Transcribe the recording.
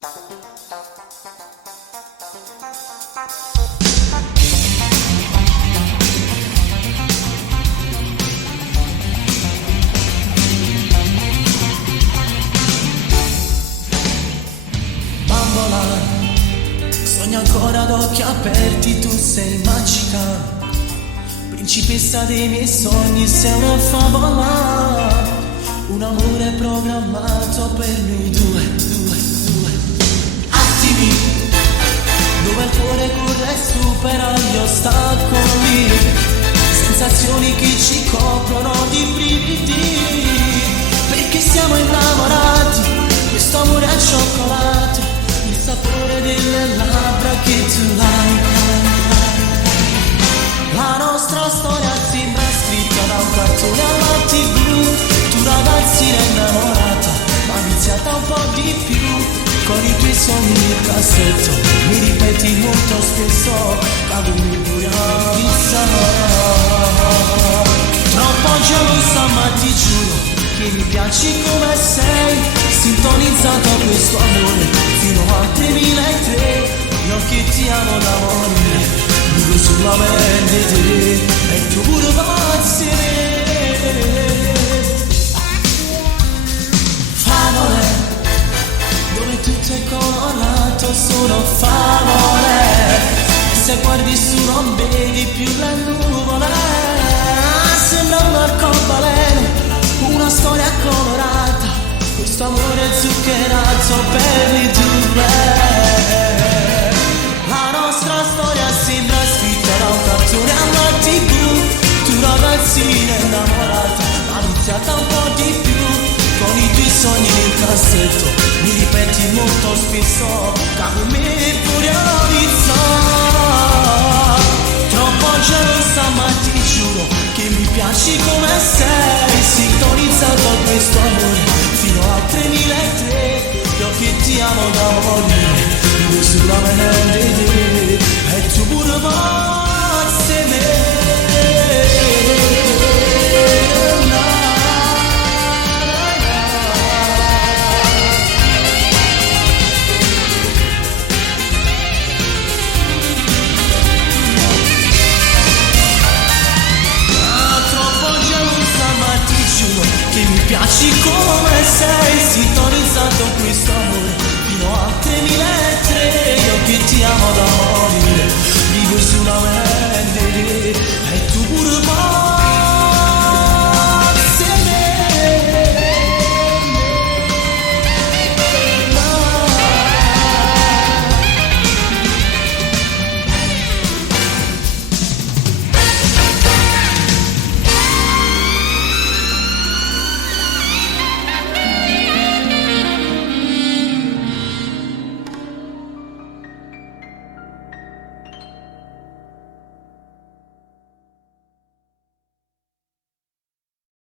Bambola, sogno ancora ad occhi aperti, tu sei magica, principessa dei miei sogni, sei una favola, un amore programmato per noi due. Attimi, dove il cuore corre e supera gli ostacoli, sensazioni che ci coprono di brividi, perché siamo innamorati, questo amore al cioccolato, il sapore delle labbra che tu hai. La nostra storia sembra scritta da un cartone alla TV, tu ragazzina innamorata, ma iniziata un po' di più, con i tuoi sogni nel cassetto, mi ripeti molto spesso, cado in buia di troppo gelosa, ma ti giuro che mi piaci come sei, sintonizzato a questo amore fino al 3003, io che ti amo da morire, vivo sulla mente te e tu pure pazzire. Favole, dove tutto è colorato, sono favole, e se guardi su non vedi più le nuvole, sembra un arcobaleno, una storia colorata, questo amore zuccherato per i due. La nostra storia sembra scritta da un cartone alla TV, tu ragazzina innamorata, ma iniziata un po' di più, con i tuoi sogni nel cassetto, mi ripeti molto spesso,